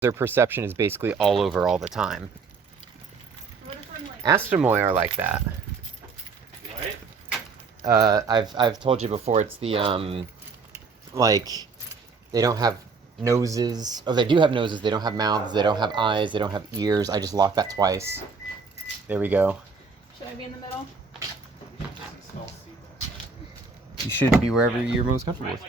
their perception is basically all over all the time. Astamoy are like that. What? I've told you before, it's the like they don't have noses. Oh, they do have noses. They don't have mouths. They don't have eyes. They don't have ears. I just locked that twice. There we go. Should I be in the middle? You should be wherever you're most comfortable with.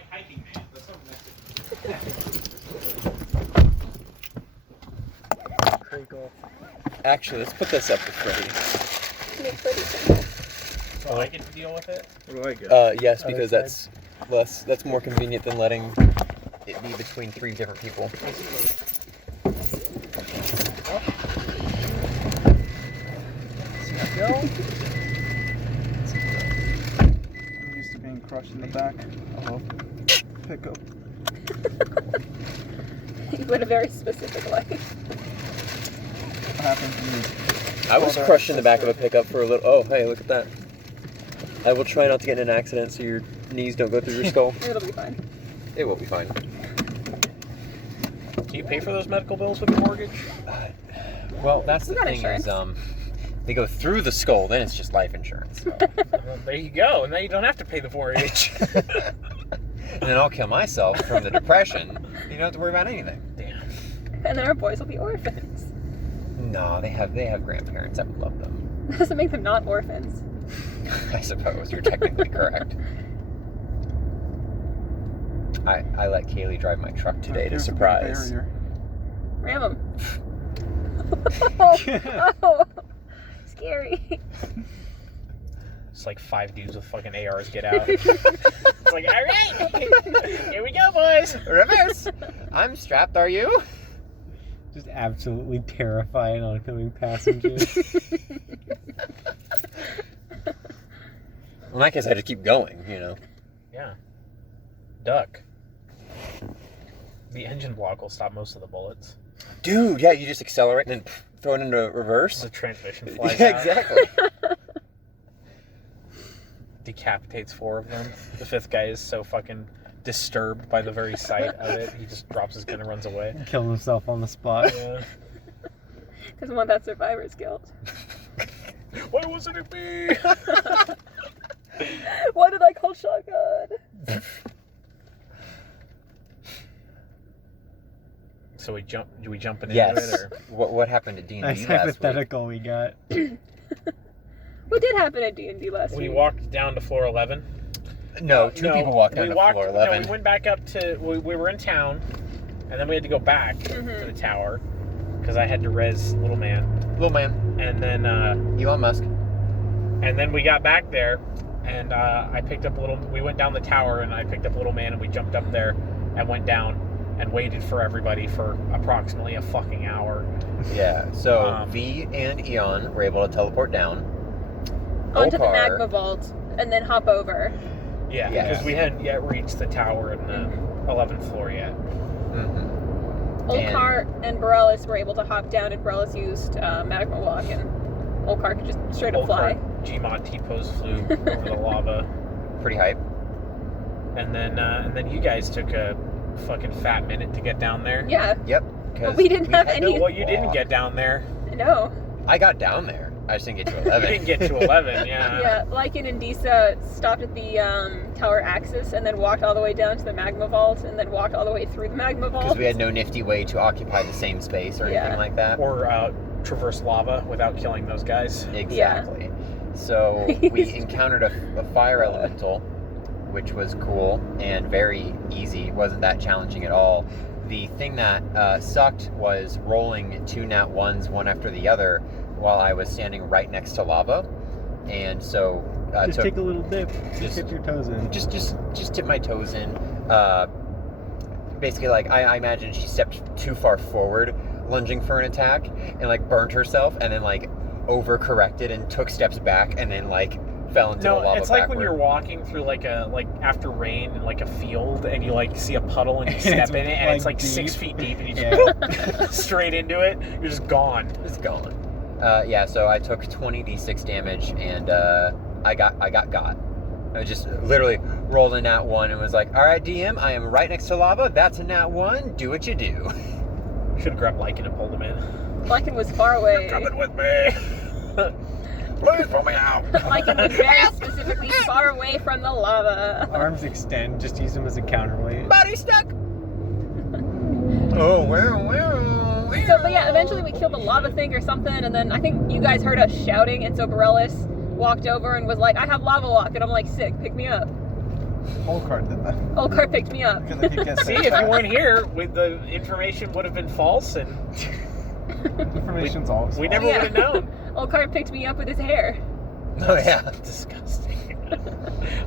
Actually, let's put this up with Freddie. Make pretty simple. So I get to deal with it? Where do I go? Yes, because that's more convenient than letting it be between 3 different people. Go. I'm used to being crushed in the back of a pickup. You led a very specific life. What happened to me? I was crushed in the back of a pickup for a little. Oh, hey, look at that. I will try not to get in an accident so your knees don't go through your skull. It'll be fine. It will be fine. Do you pay for those medical bills with your mortgage? Well, that's the We got thing insurance. is, they go through the skull, then it's just life insurance. Well, there you go. And now you don't have to pay the mortgage. And then I'll kill myself from the depression. You don't have to worry about anything. Damn. And then our boys will be orphans. No, they have grandparents that would love them. That doesn't make them not orphans. I suppose you're technically correct. I let Kaylee drive my truck today to Here's the surprise. barrier. Ram them. Oh, scary. It's like 5 dudes with fucking ARs get out. It's like, all right, here we go, boys. Reverse! I'm strapped, are you? Just absolutely terrifying oncoming passengers. In my case, I just keep going, you know. Yeah. Duck. The engine block will stop most of the bullets. Dude, yeah, you just accelerate and then throw it into reverse. The transmission flies Yeah, out. exactly. Decapitates 4 of them. The 5th guy is so fucking disturbed by the very sight of it, he just drops his gun and runs away. Kill himself on the spot. Yeah. Doesn't want that survivor's guilt. Why wasn't it me? Why did I call shotgun? So we jumping into Yes. it, or What happened at D&D Nice last week? hypothetical we got. What did happen at D&D last we week? walked down to floor 11. No, two people walked down to floor 11. No, we went back up to. We were in town, and then we had to go back Mm-hmm. to the tower because I had to res little man, Little man, and then Elon Musk. we got back there, and I picked up little. We went down the tower, and I picked up little man, and we jumped up there, and went down, and waited for everybody for approximately a fucking hour. Yeah, so V V and Eon were able to teleport down. Onto the Olkar- magma vault and then hop over. Yeah, Yes. because we hadn't yet reached the tower in the 11th floor yet. Mm-hmm. Olkar and Borellis were able to hop down, and Borellis used magma walk, and Olkar could just straight up fly. Gmod T-pose flew over the lava. Pretty hype. And then you guys took a fucking fat minute to get down there. Yeah, Yep. But we didn't have had any- to Well, you didn't walk. get down there. no. I got down there. I just didn't get to You 11. didn't get to 11, yeah. Yeah, Lycan and Disa stopped at the tower axis and then walked all the way down to the magma vault and then walked all the way through the magma vault. Because we had no nifty way to occupy the same space or anything Yeah. like that. Or traverse lava without killing those guys. Exactly. So we encountered a fire elemental, which was cool and very easy. It wasn't that challenging at all. The thing that sucked was rolling 2 nat 1s one after the other while I was standing right next to lava. And so Just take a little dip. Just dip your toes in. just tip my toes in. Basically, like I imagine she stepped too far forward, lunging for an attack, and like burnt herself, and then like overcorrected and took steps back, and then like fell into the lava. It's like backward. when you're walking through like after rain in like a field and you like see a puddle and you And step it's, in it and it's like, like 6 deep. feet deep and you just straight into it. You're just gone. It's gone. Yeah, so I took 20d6 damage, and I got. I just literally rolled a nat 1 and was like, all right, DM, I am right next to lava. That's a nat 1. Do what you do. Should have grabbed Lycan and pulled him in. Lycan was far away. Coming with me. Please pull me out. Lycan was very specifically far away from the lava. Arms extend, just use them as a counterweight. Body stuck. Oh, wow. So, but yeah, eventually we killed the lava thing or something, and then I think you guys heard us shouting, and so Borellis walked over and was like, I have lava walk, and I'm like, sick, pick me up. Holcart did that. Olcart picked me up. Because I could get See, if you weren't here, the information would have been false, and Information's always we false. never would have known. Olcart picked me up with his hair. Oh, yeah. Disgusting.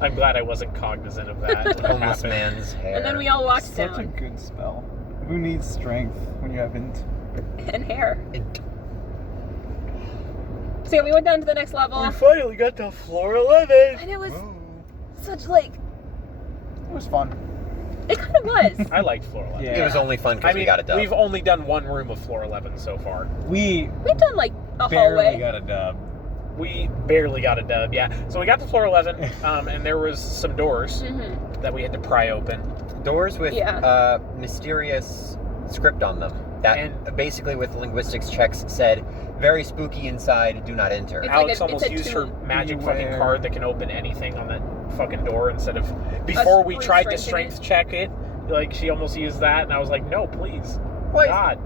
I'm glad I wasn't cognizant of that. when it Homeless happened. man's hair. And then we all walked Such a down. good spell. Who needs strength when you haven't? And hair. So yeah, we went down to the next level. We finally got to floor 11. And it was Whoa. such like, It was fun. it kind of was. I liked floor 11. Yeah. It was only fun I because mean, we got it done. we've only done one room of floor 11 so far. We We've done like a barely hallway. got a dub. We barely got a dub, yeah. So we got to floor 11, and there was some doors Mm-hmm. that we had to pry open. Doors with Yeah. mysterious script on them. That And- basically with linguistics checks said, very spooky inside, do not enter. It's Alex like almost it's a used her tomb. magic fucking Beware. card that can open anything on that fucking door instead of... Before we brute tried to strength strength check it, like, she almost used that, and I was like, no, please. Wait, God,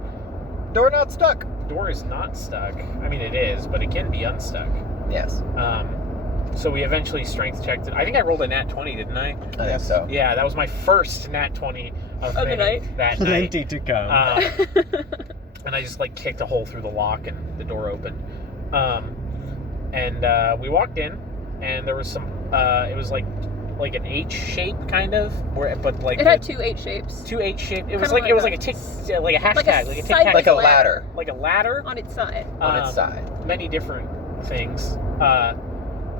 door not stuck. door is not stuck. I mean, it is, but it can be unstuck. Yes, So we eventually strength checked it. I think I rolled a nat 20, didn't I? I think Yes. so. Yeah, that was my first nat 20 of the many night. that night. Plenty to come. And I just like kicked a hole through the lock and the door opened. And we walked in, and there was some. It was like an H shape kind of, but like It had two H shapes two H shape. It was Kinda like it was like like a tick, like a hashtag, like a tic sideways tac, Like a ladder ladder like a ladder on its side. on its side. Many different things.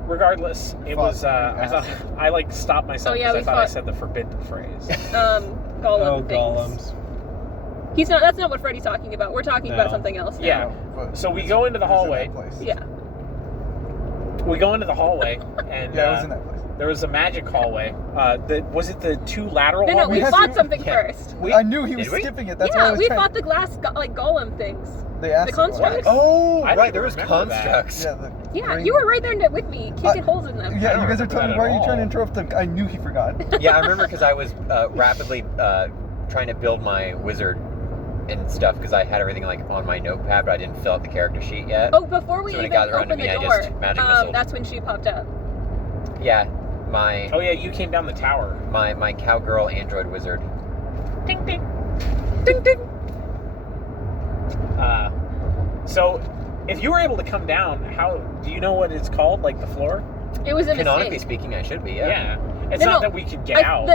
Regardless, it Fought was. I thought I like stopped myself Oh, yeah, because we I thought I fought- said the forbidden phrase. Golem oh, things. golems. He's not. That's not what Freddy's talking about. We're talking about No. something else. Now. Yeah. But So we it's- go into the it was in hallway. that place. Yeah. We go into the hallway, and Yeah, it was in that place. there was a magic hallway. Was it the two lateral No, hallways? we had fought to- something yeah. first. I knew he was Did we? skipping it. That's why I Yeah, was we trying. fought the glass like golem things. They asked the to go. constructs. Oh, I don't right, there was remember that. constructs. Yeah, the Yeah, green- you were right there with me, kicking holes in them. I Yeah, don't you guys are remember telling me that why at are you trying to all. interrupt him? I knew he forgot. Yeah, I remember because I was rapidly trying to build my wizard and stuff because I had everything like on my notepad, but I didn't fill out the character sheet yet. Oh, before we So when it even got around to opened me, the I door, just magic missiled. that's when she popped up. Yeah, my Oh yeah, you came down the tower. my cowgirl android wizard. Ding ding, ding ding. So if you were able to come down, how do you know what it's called? Like the floor? It was a Canonically mistake. speaking, I should be. Yeah. It's No, not no, that we could get out,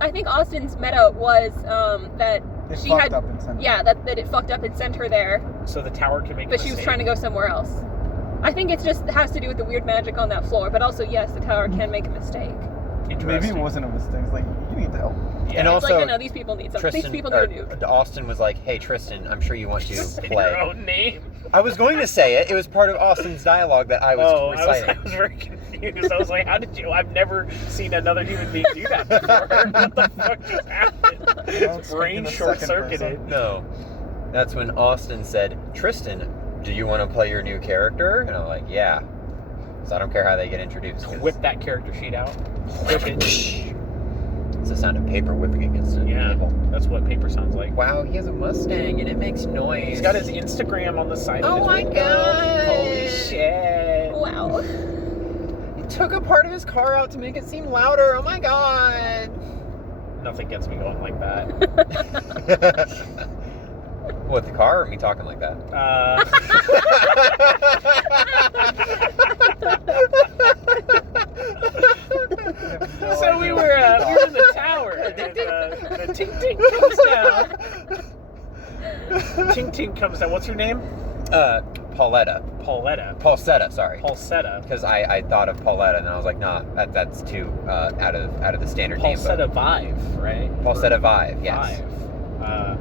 I think Austin's meta was that It she fucked had up and sent that it fucked up and sent her there, so the tower can make. but she was trying to go somewhere else. I think it just has to do with the weird magic on that floor, but also yes, the tower can make a mistake. Maybe it wasn't a mistake. It's like, you need to help. Yeah. And It's also, like, no, these people need something. These Tristan, people or, need a nuke. Austin was like, "Hey Tristan, I'm sure you want to Say your play." own name. I was going to say it. It was part of Austin's dialogue that I was I reciting. was very confused. I was like, how did you? I've never seen another human being do that before. What the fuck just happened? Don't speak Brain in the short second circuited. person. No, that's when Austin said, "Tristan, do you want to play your new character?" And I'm like, "Yeah." So I don't care how they get introduced. 'cause Whip that character sheet out. Whip it. It's the sound of paper whipping against the Yeah, table. that's what paper sounds like. Wow, he has a Mustang and it makes noise. He's got his Instagram on the side of Oh his my window. God. Holy shit. Wow. He took a part of his car out to make it seem louder. Oh my god. Nothing gets me going like that. What, the car or me talking like that? So we were in the tower, and the ting ting comes down. Ting ting comes down. What's her name? Pauletta. Pauletta. Paulsetta, sorry. Paulsetta. Because I thought of Pauletta and I was like, nah, that's too out of the standard name. Paulsetta Vive, right? Paulsetta Vive, yes. Vive.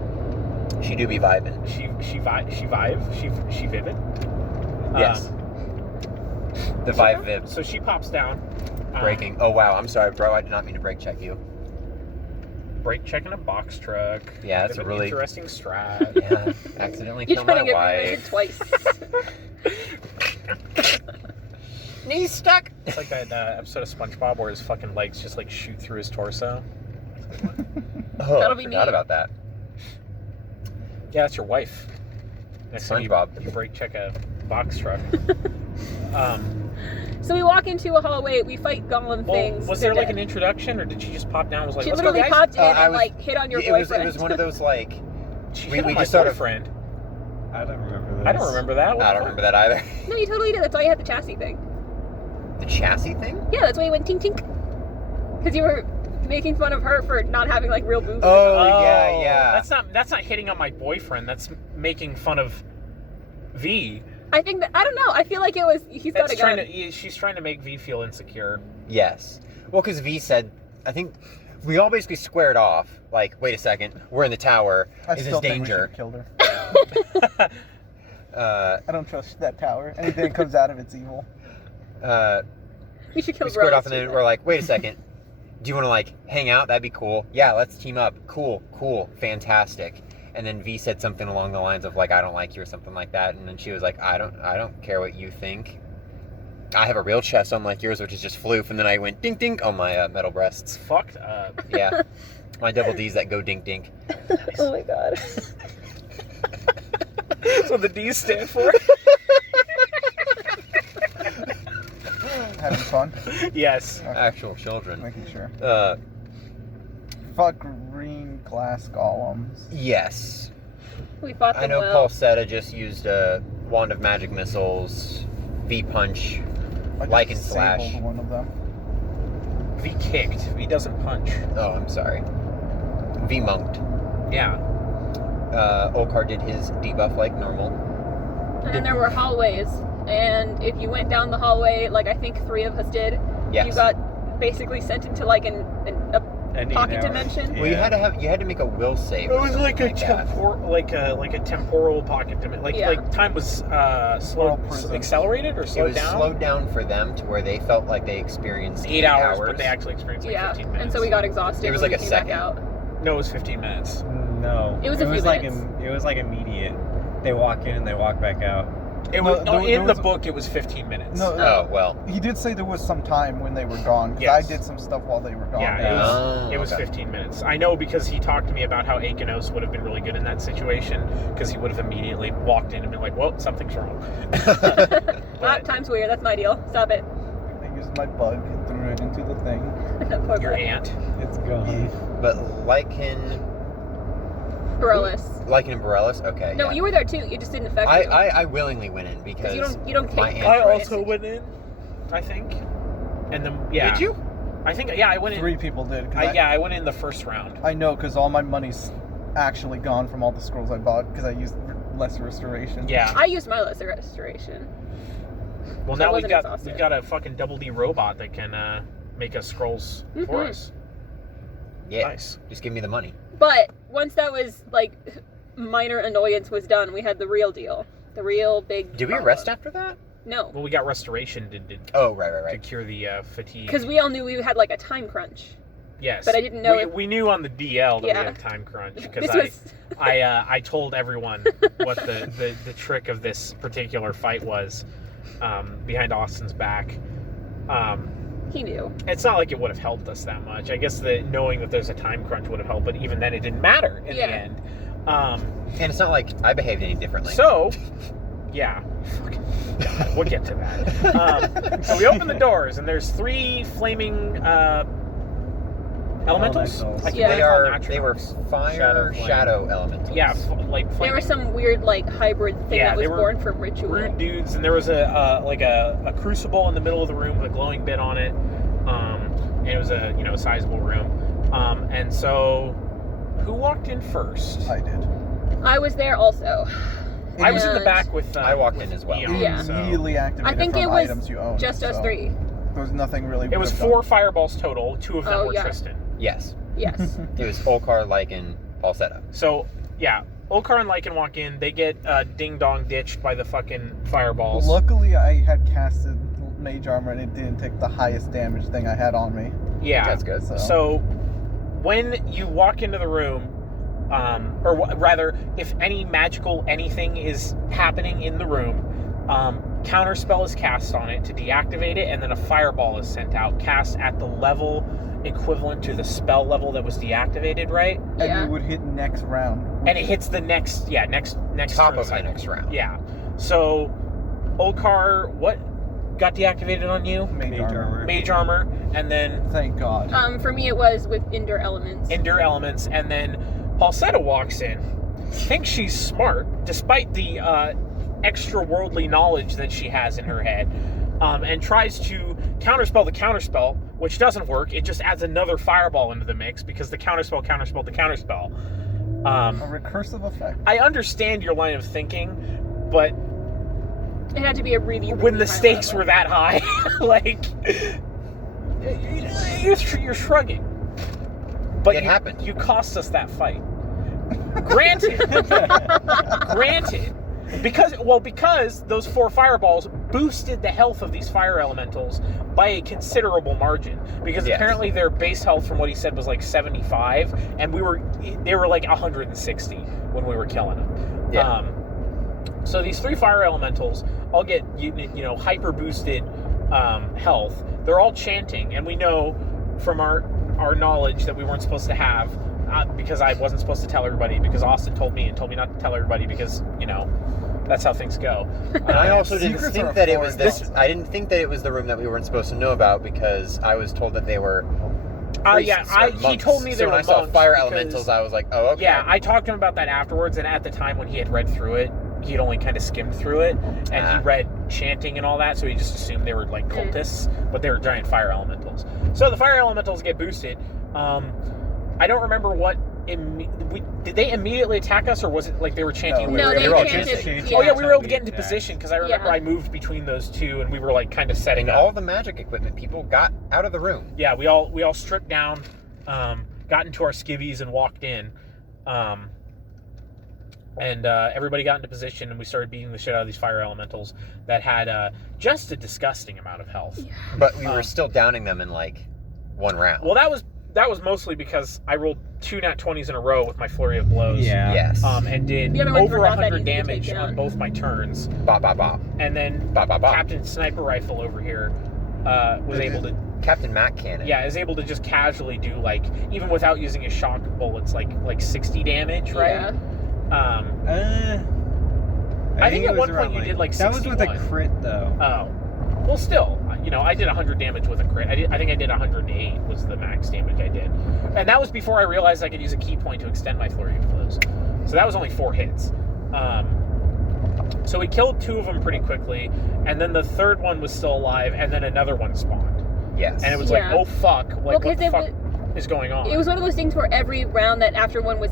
She do be vibing. She vive. She vivid. Yes. The Vive Viv. So she pops down. Breaking. Oh wow, I'm sorry, bro. I did not mean to brake check you. brake checking a box truck. Yeah, that's Bit of a an really- interesting strat. Yeah, accidentally You're killed trying to my get reunited wife. twice. Knees stuck. It's like that episode of SpongeBob where his fucking legs just like shoot through his torso. Oh, That'll I be forgot me. about that. Yeah, that's your wife. Next time SpongeBob. you brake check a box truck. So we walk into a hallway, we fight golem Well, things. was they're there like dead. an introduction, or did she just pop down and was like, She let's go, literally guys? popped in I and was- like hit on your It was boyfriend. one of those like She we hit on my just sort of- boyfriend. I don't remember this. I don't remember that. What I the don't fuck? remember that either. No, you totally did. That's why you had the chassis thing. The chassis thing? Yeah, that's why you went tink tink. Because you were making fun of her for not having like real boobs. Oh, yeah. That's not hitting on my boyfriend. That's making fun of V. I think that I don't know. I feel like it was he's got a gun. She's trying to make V feel insecure. Yes. Well, because V said, I think we all basically squared off. Like, wait a second, we're in the tower. I Is this still think we danger? should have killed her. I don't trust that tower. Anything that comes out of it's evil. We should kill We squared Rose off, and then too. we're like, wait a second. Do you want to like hang out? That'd be cool. Yeah, let's team up. Cool, fantastic. And then V said something along the lines of like, I don't like you or something like that. And then she was like, I don't care what you think. I have a real chest unlike yours, which is just floof. And then I went dink dink on my metal breasts. Fucked up. Yeah, my double D's that go dink dink. Oh my god. That's what the D's stand for. Having fun. Yes. Actual children. Making sure. Uh, Fuck green glass golems. Yes. We fought them I know well. Paulsetta just used a wand of magic missiles, V punch. I just Lichen disabled slash. one of them. V kicked. V doesn't punch. Oh, I'm sorry. V monked. Yeah. Olcar did his debuff like normal. And then there were hallways. And if you went down the hallway, like I think 3 of us did, Yes. you got basically sent into like a pocket dimension. Well, you had to make a will save. It or was something like a that. like a temporal pocket dimension. Like Yeah. like time was Temporal prison. accelerated or It slowed was down. slowed down for them to where they felt like they experienced 8 hours, but they actually experienced like Yeah, 15 minutes. and so we got exhausted. It was when like we a came back second. out. No, it was 15 minutes. No. It was a few like minutes. it was like immediate. They walk in and they walk back out. It No, was there in was the a- book. It was 15 minutes. No, Oh well. He did say there was some time when they were gone. 'Cause Yes. I did some stuff while they were gone. Yeah, Oh, it was okay. 15 minutes. I know because he talked to me about how Akanos would have been really good in that situation because he would have immediately walked in and been like, "Well, something's wrong." Ah, time's weird. That's my deal. Stop it. I used my bug and threw it into the thing. Poor Your bro. aunt. It's gone. But Lycan Borellus. and Borellus, okay. No, yeah. you were there too. It just didn't affect you. I willingly went in because you don't my take aunt- I risk. also went in. I think. And then yeah. Did you? I think I went in. 3 people did. 'Cause I went in the first round. I know because all my money's actually gone from all the scrolls I bought because I used less restoration. Yeah. I used my lesser restoration. Well, So I now wasn't exhausted. we've got a fucking double D robot that can make us scrolls for Mhm. us. Yeah. Nice. Just give me the money. But once that was like minor annoyance was done, we had the real deal. The real big. Did we problem. rest after that? No, Well, we got restoration to Oh, right. cure the fatigue. because we all knew we had like a time crunch. Yes. but I didn't know if- We knew on the DL that Yeah. we had time crunch because This was I told everyone what the trick of this particular fight was behind Austin's back. he knew. It's not like it would have helped us that much. I guess that knowing that there's a time crunch would have helped, but even then it didn't matter in Yeah. the end. And it's not like I behaved any differently. So, yeah, fucking God, we'll get to that. So we open the doors and there's 3 flaming elementals. Elementals. I keep Yeah. wanting they to call are them they were atronachs. fire Shadow shadow elementals. Yeah, like There flaming was some weird like hybrid thing Yeah, that they was were born from ritual. rude dudes, and there was a crucible in the middle of the room with a glowing bit on it, and it was a sizable room, and so who walked in first? I did. I was there also. I was in the And back with. I walked with in as well. Eon, Yeah. so- Immediately activated I think from it was items you own. Just us so 3. There was nothing really. It was we could've 4 fireballs total. 2 of them Oh, were yeah. Tristan. Yes. Yes. It was Olcar, Lycan, Falsetto. So yeah, Olcar and Lycan walk in. They get ding dong ditched by the fucking done. fireballs. Luckily, I had casted mage armor and it didn't take the highest damage thing I had on me. Yeah. That's good. So when you walk into the room, rather, if any magical anything is happening in the room, counterspell is cast on it to deactivate it, and then a fireball is sent out, cast at the level equivalent to the spell level that was deactivated, right? And Yeah. it would hit next round. And it hits the next Top turn of the cycle. next round. Yeah. So, Olkar, what got deactivated on you? Mage armor. Mage armor, and then Thank God. For me, it was with Endure Elements. Endure Elements, and then Falsetta walks in, thinks she's smart, despite the extra worldly knowledge that she has in her head, and tries to counterspell the counterspell, which doesn't work. It just adds another fireball into the mix because the counterspell counterspelled the counterspell. A recursive effect. I understand your line of thinking, but It had to be a really, really when the high stakes level. were that high, like, you're shrugging. But It happened. You cost us that fight. Granted. Because those 4 fireballs boosted the health of these fire elementals by a considerable margin. Because Yes. apparently their base health, from what he said, was like 75, and they were like 160 when we were killing them. Yeah. So these 3 fire elementals all get hyper boosted health. They're all chanting, and we know from our knowledge that we weren't supposed to have, because I wasn't supposed to tell everybody, because Austin told me not to tell everybody, because that's how things go. And I also didn't Secrets think are that it foreign was this. thoughts. I didn't think that it was the room that we weren't supposed to know about, because I was told that they were. priests or He monks. told me they so were when I saw monks fire because- elementals, I was like, oh, okay. Yeah, I talked to him about that afterwards, and at the time when he had read through it, he had only kind of skimmed through it, and he read chanting and all that, so he just assumed they were like cultists, but they were giant fire elementals. So the fire elementals get boosted. I don't remember what. Did they immediately attack us, or was it like they were chanting? No, and we they were able to chanted. chanting? Yeah. Oh yeah, we were able to get into Yeah. position because I remember Yeah. I moved between those two, and we were like kind of setting And up. all the magic equipment people got out of the room. Yeah, we all stripped down, got into our skivvies and walked in, and everybody got into position, and we started beating the shit out of these fire elementals that had just a disgusting amount of health. But we were still downing them in like one round. Well, that was mostly because I rolled 2 nat 20s in a row with my flurry of blows. Yeah. Yes. And did The other ones over were not that 100 easy to take damage down. on both my turns, Bop, bop, bop. and then Bop, bop, bop. Captain Sniper Rifle over here was able to. Captain Mac Cannon. Yeah, is able to just casually do, like, even without using his shock bullets, like 60 damage, right? Yeah. I think it at was one around, point you did, like, that was with a 61. crit though. Oh. Well, still, I did 100 damage with a crit. I think I did 108 was the max damage I did. And that was before I realized I could use a key point to extend my flurry of blows. So that was only 4 hits. So we killed 2 of them pretty quickly, and then the third one was still alive, and then another one spawned. Yes. And it was Yeah. like, oh fuck, like, Well, what 'cause the it fuck is going on? It was one of those things where every round that after one was,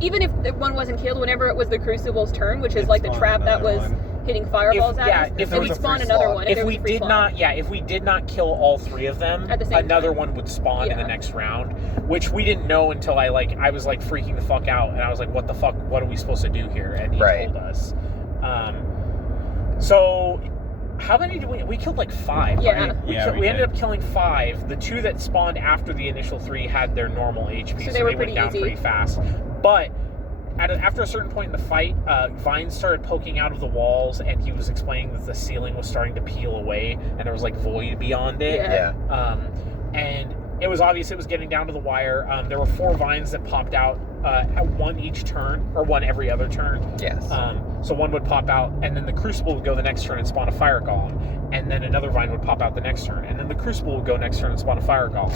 even if the one wasn't killed, whenever it was the Crucible's turn, which is It like the spawned trap that another was one. hitting fireballs at us, if then we'd there was a spawn free another slot. one. if there was we a free did slot. if we did not kill all 3 of them, At the same another time. one would spawn in the Yeah. next round, which we didn't know until I was like freaking the fuck out, and I was like, what the fuck, what are we supposed to do here? And he Right. told us. So how many did we killed like 5, Yeah. right? Yeah, we We ended did. up killing 5. The 2 that spawned after the initial 3 had their normal HP, So so they were went pretty down easy. pretty fast. But after a certain point in the fight, vines started poking out of the walls, and he was explaining that the ceiling was starting to peel away, and there was like void beyond it. Yeah. Yeah. And it was obvious it was getting down to the wire. There were 4 vines that popped out, one each turn, or one every other turn. Yes. So one would pop out, and then the Crucible would go the next turn and spawn a fire golem, and then another vine would pop out the next turn, and then the Crucible would go next turn and spawn a fire golem.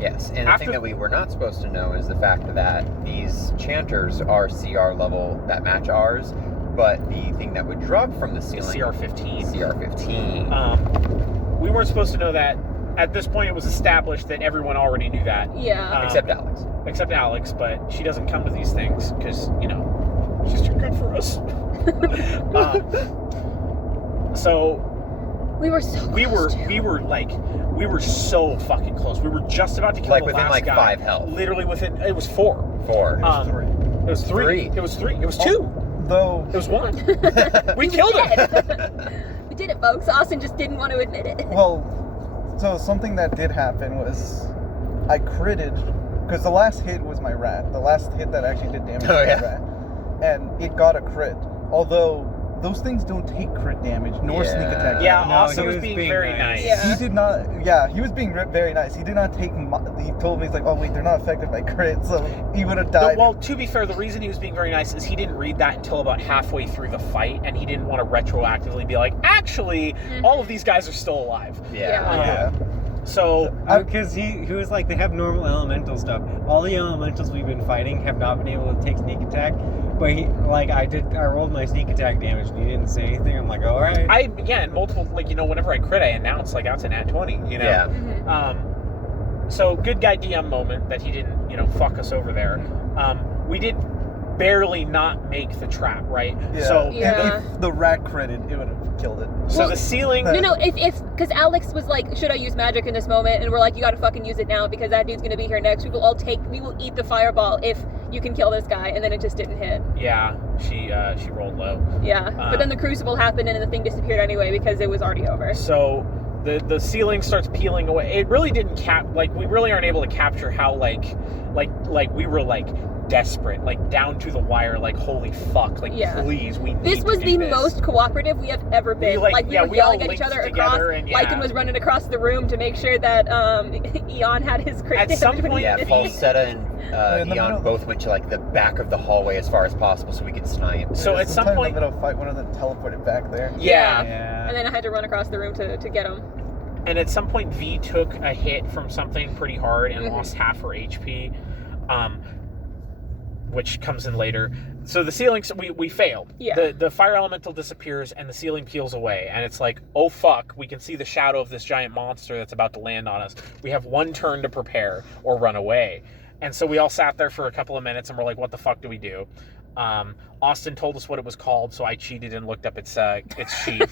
Yes, and the After- thing that we were not supposed to know is the fact that these chanters are CR level that match ours, but the thing that would drop from the ceiling CR-15. CR-15. We weren't supposed to know that. At this point, it was established that everyone already knew that. Yeah. Except Alex. Except Alex, but she doesn't come to these things because, she's too good for us. So we were so we close to. we were so fucking close. We were just about to kill Like the within last like guy. 5 health. Literally within, it was 4. 4. Three. It was 3. Three. It was 3. It was 2. Though It was 1. We killed him. We did it, folks. Austin just didn't want to admit it. Well, so something that did happen was I critted because the last hit was my rat. The last hit that actually did damage Oh, was yeah. my rat. And it got a crit. Although, those things don't take crit damage, nor Yeah. sneak attack. Yeah, damage. No, Austin he was was being being very nice. nice. Yeah. He did not, he was being very nice. He did not take, he told me, he's like, oh wait, they're not affected by crit, so he would have No, died. well, to be fair, the reason he was being very nice is he didn't read that until about halfway through the fight, and he didn't want to retroactively be like, actually, all of these guys are still alive. Yeah. So, Because he was like, they have normal elemental stuff. All the elementals we've been fighting have not been able to take sneak attack. But he, like, I rolled my sneak attack damage and he didn't say anything. I'm like, all right. and multiple, like, you know, whenever I crit, I announce, like, that's an nat 20, you know? Yeah. So, good guy DM moment that he didn't, you know, fuck us over there. We did barely not make the trap, right? Yeah. So, Yeah. And if the rat critted, it would have killed it. so the ceiling... No, if because Alex was like, should I use magic in this moment? And we're like, you gotta fucking use it now because that dude's gonna be here next. We will eat the fireball if you can kill this guy. And then it just didn't hit. Yeah, she rolled low. Yeah, but then the crucible happened and the thing disappeared anyway because it was already over. So the ceiling starts peeling away. It really didn't we really aren't able to capture how like we were like desperate, like down to the wire, like holy fuck, like Yeah. please, we need This was to do the this. most cooperative we have ever been. We, we were we yelling all at each other linked across. together and, Lycan was running across the room to make sure that Eon had his crit At damage some when he point, Yeah, did it. Falsetta and in the Eon middle. both went to like the back of the hallway as far as possible so we could snipe. So at some Sometime point, in the middle of the fight, one of them teleported back there. yeah. Yeah. And then I had to run across the room to get him. And at some point, V took a hit from something pretty hard and lost half her HP, which comes in later. So the ceiling, we failed. Yeah. The fire elemental disappears and the ceiling peels away. And it's like, oh fuck, we can see the shadow of this giant monster that's about to land on us. We have one turn to prepare or run away. And so we all sat there for a couple of minutes and we're like, what the fuck do we do? Austin told us what it was called, so I cheated and looked up its sheet.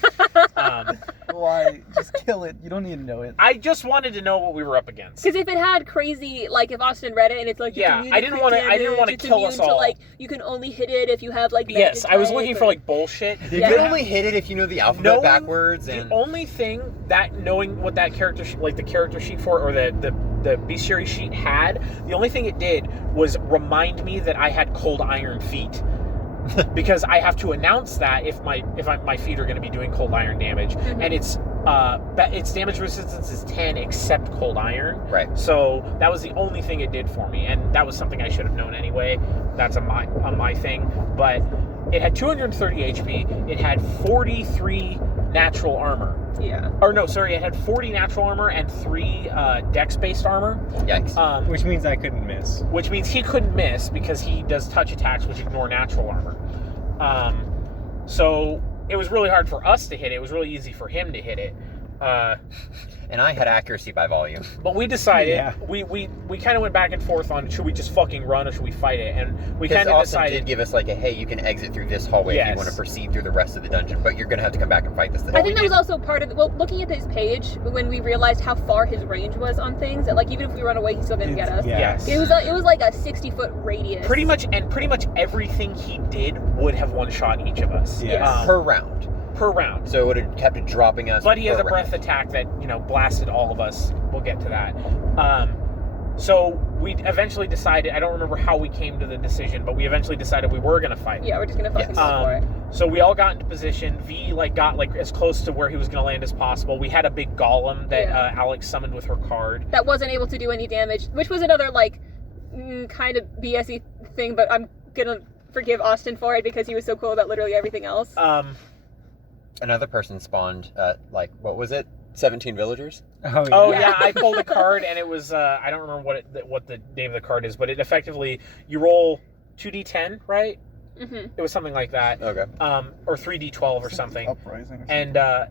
Why? Just kill it. You don't need to know it. I just wanted to know what we were up against. Because if it had crazy, like if Austin read it and it's like, Yeah, it's immune I didn't crit wanna- I damage, didn't wanna it's kill immune us to, all. like, you can only hit it if you have like. Yes, I was magic looking type for or- like bullshit. You Yeah. can only hit it if you know the alphabet Knowing backwards, The and only thing that knowing what that character like the character sheet for or the bestiary sheet had, the only thing it did was remind me that I had cold iron feet. Because I have to announce that if my feet are going to be doing cold iron damage, and its damage resistance is 10 except cold iron. right. So that was the only thing it did for me, and that was something I should have known anyway. That's on my thing. But it had 230 HP. It had 43 natural armor. Yeah. Or no, sorry, it had 40 natural armor and 3 dex-based armor. Yikes. Which means I couldn't miss. Which means he couldn't miss because he does touch attacks which ignore natural armor. So it was really hard for us to hit it. It was really easy for him to hit it. And I had accuracy by volume. But we decided, Yeah. we kind of went back and forth on should we just fucking run or should we fight it? And we Because kind of Austin decided. did give us like a, hey, you can exit through this hallway if you Yes. want to proceed through the rest of the dungeon, but you're going to have to come back and fight this thing. I think that was also part of it. Well, looking at his page, when we realized how far his range was on things, that like even if we run away, he still didn't get us. Yeah. Yes. It was like a 60-foot radius. Pretty much everything he did would have one-shot each of us. Yes. Per round. Per round. So it would have kept dropping us. But he has per a breath round. attack that, blasted all of us. We'll get to that. So we eventually decided, I don't remember how we came to the decision, but we eventually decided we were going to fight. Yeah, we're just gonna fucking Yes. go for it. So we all got into position. V got as close to where he was going to land as possible. We had a big golem that Yeah. Alex summoned with her card. That wasn't able to do any damage, which was another kind of BS-y thing. But I'm gonna forgive Austin for it because he was so cool about literally everything else. Another person spawned, what was it? 17 villagers? Oh, yeah. Oh yeah, I pulled a card and it was I don't remember what the name of the card is, but it effectively you roll 2d10, right? Mm-hmm. It was something like that. Okay. Or 3d12 or something. Uprising or something.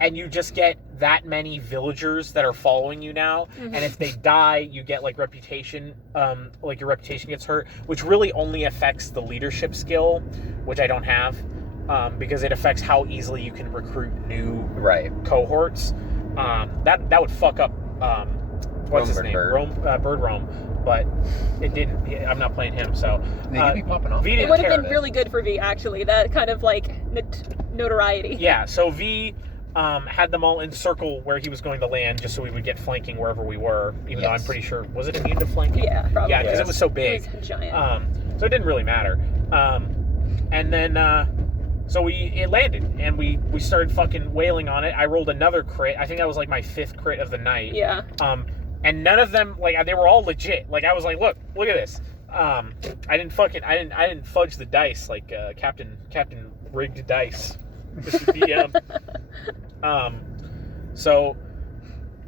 And you just get that many villagers that are following you now, Mhm. and if they die, you get reputation, your reputation gets hurt, which really only affects the leadership skill, which I don't have, because it affects how easily you can recruit new Right. cohorts. That would fuck up what's his name? Bird Rome, but it didn't. I'm not playing him, so They could be popping off. V It didn't would care. have been really good for V actually. That kind of notoriety. Yeah, so V had them all encircle where he was going to land, just so we would get flanking wherever we were. Even though I'm pretty sure, was it immune to flanking? Yeah, probably. Yeah, because it was so big. It was giant. So it didn't really matter. And then so it landed, and we started fucking wailing on it. I rolled another crit. I think that was like my 5th crit of the night. Yeah. And none of them, like, they were all legit. Like, I was like, look at this. I didn't fudge the dice like Captain rigged dice. Mr. DM. So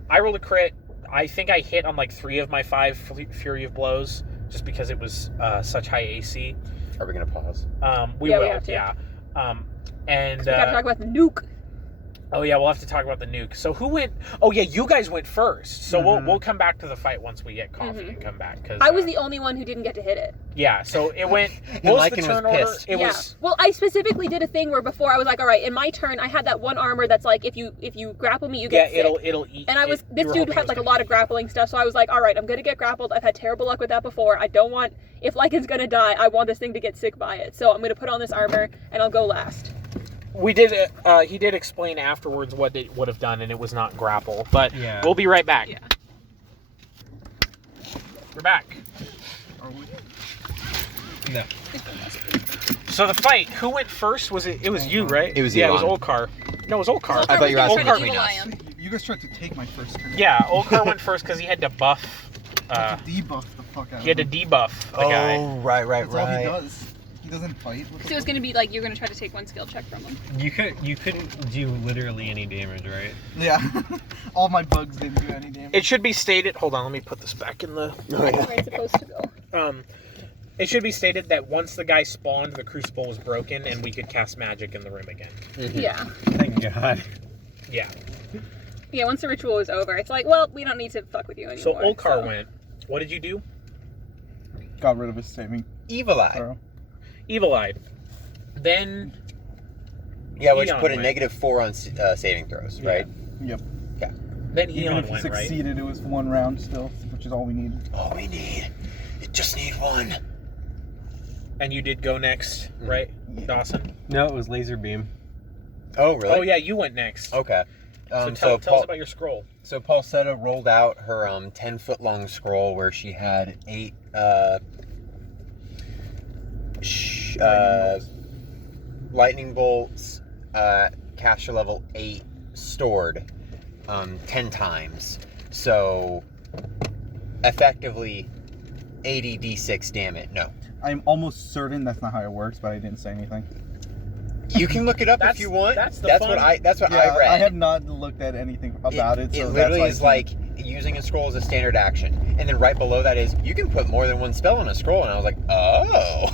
I rolled a crit. I think I hit on like 3 of my 5 Fury of Blows, just because it was such high AC. Are we gonna pause? We Yeah, will. we have to. Yeah. And We gotta talk about the nuke. oh yeah, we'll have to talk about the nuke. So who went? Oh yeah, you guys went first. So we'll come back to the fight once we get coffee and come back. Cause I was the only one who didn't get to hit it. yeah. So it went. And What was the Lycan turn was order? pissed. It Yeah. was. Well, I specifically did a thing where before I was like, all right, in my turn, I had that one armor that's like, if you grapple me, you get sick. It'll eat. And I was, you this were dude hoping it had was like a gonna lot eat of grappling stuff, so I was like, all right, I'm gonna get grappled. I've had terrible luck with that before. I don't want, if Lycan's gonna die, I want this thing to get sick by it. So I'm gonna put on this armor, and I'll go last. We did. He did explain afterwards what it would have done, and it was not grapple. But Yeah. we'll be right back. Yeah. We're back. Are we? No. So the fight. Who went first? Was it? It was you, right? It was Yeah, it was Elon. Oldcar. No, it was Oldcar. I thought you were asking Oldcar- between us. You guys tried to take my first turn. Yeah, Oldcar went first because he had to buff. Debuff the fuck out He had to of him. debuff the guy. Oh, right. That's all he does. He doesn't fight. What the So it's fuck? gonna be like you're gonna try to take one skill check from him. You couldn't do literally any damage, right? Yeah. All my bugs didn't do any damage. It should be stated. Hold on, let me put this back in the. Where it's supposed to go. It should be stated that once the guy spawned, the crucible was broken, and we could cast magic in the room again. Yeah. Thank God. Yeah. Yeah, once the ritual was over, it's like, well, we don't need to fuck with you anymore. So Oldcar went. What did you do? Got rid of his saving Evil Eye. throw. Evil Eyed. Then Yeah, which Eon put a went. -4 on saving throws, right? Yep. Then Even Eon if he went, right? succeeded, it was 1 round still, which is all we need. All we need. You just need 1. And you did go next, right, Yeah. Dawson? No, it was laser beam. Oh, really? Oh yeah, you went next. Okay. So tell us about your scroll. So Paulsetta rolled out her 10-foot long scroll where she had 8 lightning bolts, caster level 8 stored 10 times. So effectively 80 d6 damage. No. I'm almost certain that's not how it works, but I didn't say anything. You can look it up That's- if you want. that's the That's fun- what I Yeah, read. I have not looked at anything about it. It So literally that's is why I like using a scroll as a standard action. And then right below that is, you can put more than 1 spell on a scroll. And I was like, oh.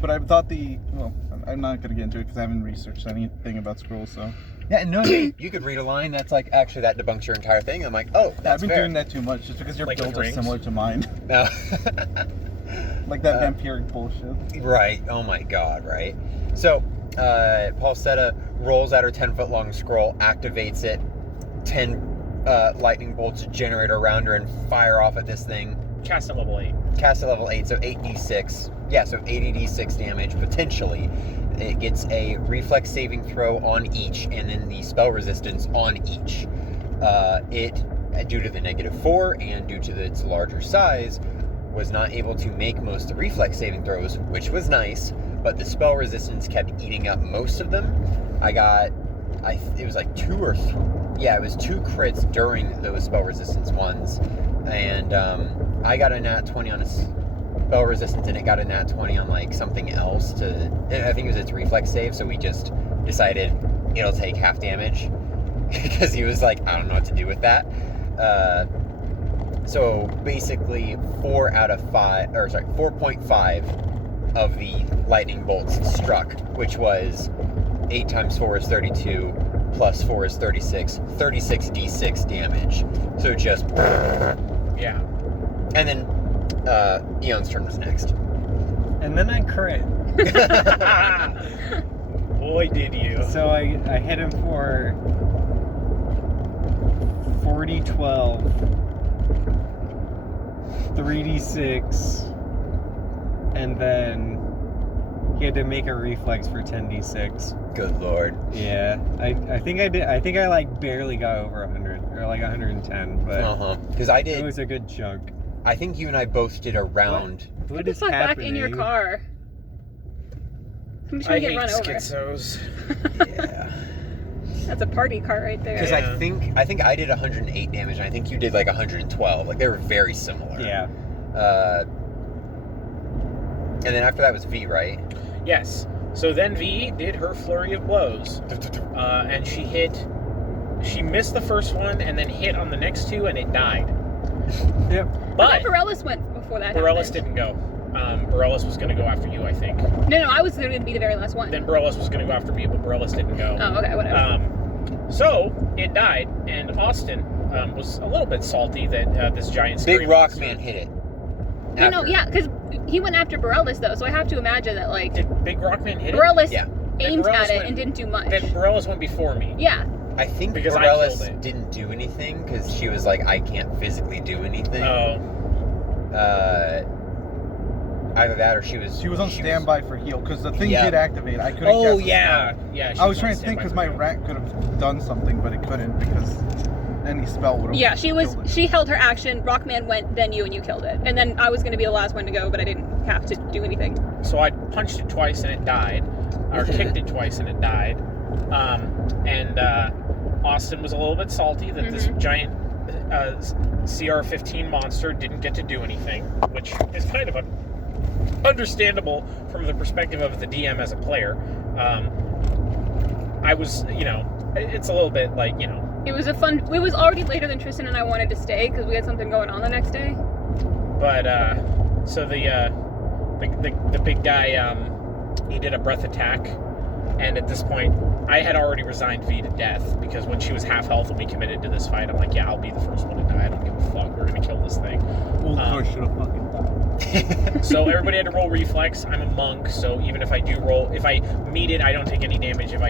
But I thought I'm not going to get into it because I haven't researched anything about scrolls, so. Yeah, no, you could read a line that's like, actually, that debunks your entire thing. I'm like, oh, that's I've been fair. doing that too much just because your Like with builds are rings? similar to mine. No. Like that vampiric bullshit. Right. Oh my god, right? So, Paulsetta rolls out her 10-foot long scroll, activates it, 10 lightning bolts generate around her and fire off at this thing. Cast at level 8. Cast at level 8, so 8d6. Yeah, so 80d6 damage, potentially. It gets a reflex saving throw on each, and then the spell resistance on each. It, due to the -4 and due to its larger size, was not able to make most of the reflex saving throws, which was nice, but the spell resistance kept eating up most of them. It was like 2 or 3. Yeah, it was 2 crits during those spell resistance ones, and I got a nat 20 on a spell resistance, and it got a nat 20 on like something else I think it was its reflex save, so we just decided it'll take half damage, because he was like, I don't know what to do with that. So basically 4.5 of the lightning bolts struck, which was 8 times 4 is 32, plus 4 is 36 d6 damage. So just, Yeah. and then Eon's turn was next. And then I crit. Boy, did you. So I hit him for 40-12, 3d6, and then he had to make a reflex for 10d6. Good lord. Yeah, I think I did. I think I like barely got over 100 or like 110, but Because I it did. was a good chunk. I think you and I both did a round. What Get the is fuck back happening? in your car. Somebody's I trying to hate get run over. schizos. Yeah. That's a party car right there. Because Yeah. I think I did 108 damage, and I think you did like 112. Like they were very similar. Yeah. And then after that was V, right? Yes. So then V did her flurry of blows, and she missed the first one, and then hit on the next two, and it died. Yep. I But thought Borellis went before that Borellis happened. didn't go. Borellis was going to go after you, I think. No, I was going to be the very last one. Then Borellis was going to go after me, but Borellis didn't go. Oh, okay, whatever. So it died, and Austin was a little bit salty that this giant Big scary Rock monster- Man hit it. No, After. yeah, because he went after Borellis, though, so I have to imagine that, like, Did Big Rockman hit it? Borellis Yeah. aimed Then Borellis at it went- and didn't do much. Then Borellis went before me. Yeah. I think Because I killed Borellis it. didn't do anything because she was like, I can't physically do anything. Oh. Either that or she was. She was on standby for heal because the thing Yeah. did activate. I couldn't. Oh cast a yeah, spell. yeah. she I was on trying to think standby because for my me. rat could have done something, but it couldn't because any spell would have. Yeah, she held her action, Rockman went, then you, and you killed it. And then I was going to be the last one to go, but I didn't have to do anything. So I punched it twice and it died, or kicked it twice and it died. And Austin was a little bit salty that this giant CR-15 monster didn't get to do anything, which is kind of understandable from the perspective of the DM as a player. I was, it's a little bit like, It was it was already later than Tristan and I wanted to stay because we had something going on the next day. But so the big guy, he did a breath attack, and at this point, I had already resigned V to death because when she was half health and we committed to this fight, I'm like, yeah, I'll be the first one to die. I don't give a fuck. We're gonna kill this thing. Old Thor should have fucking died. So everybody had to roll reflex. I'm a monk, so even if I do roll, if I meet it, I don't take any damage. If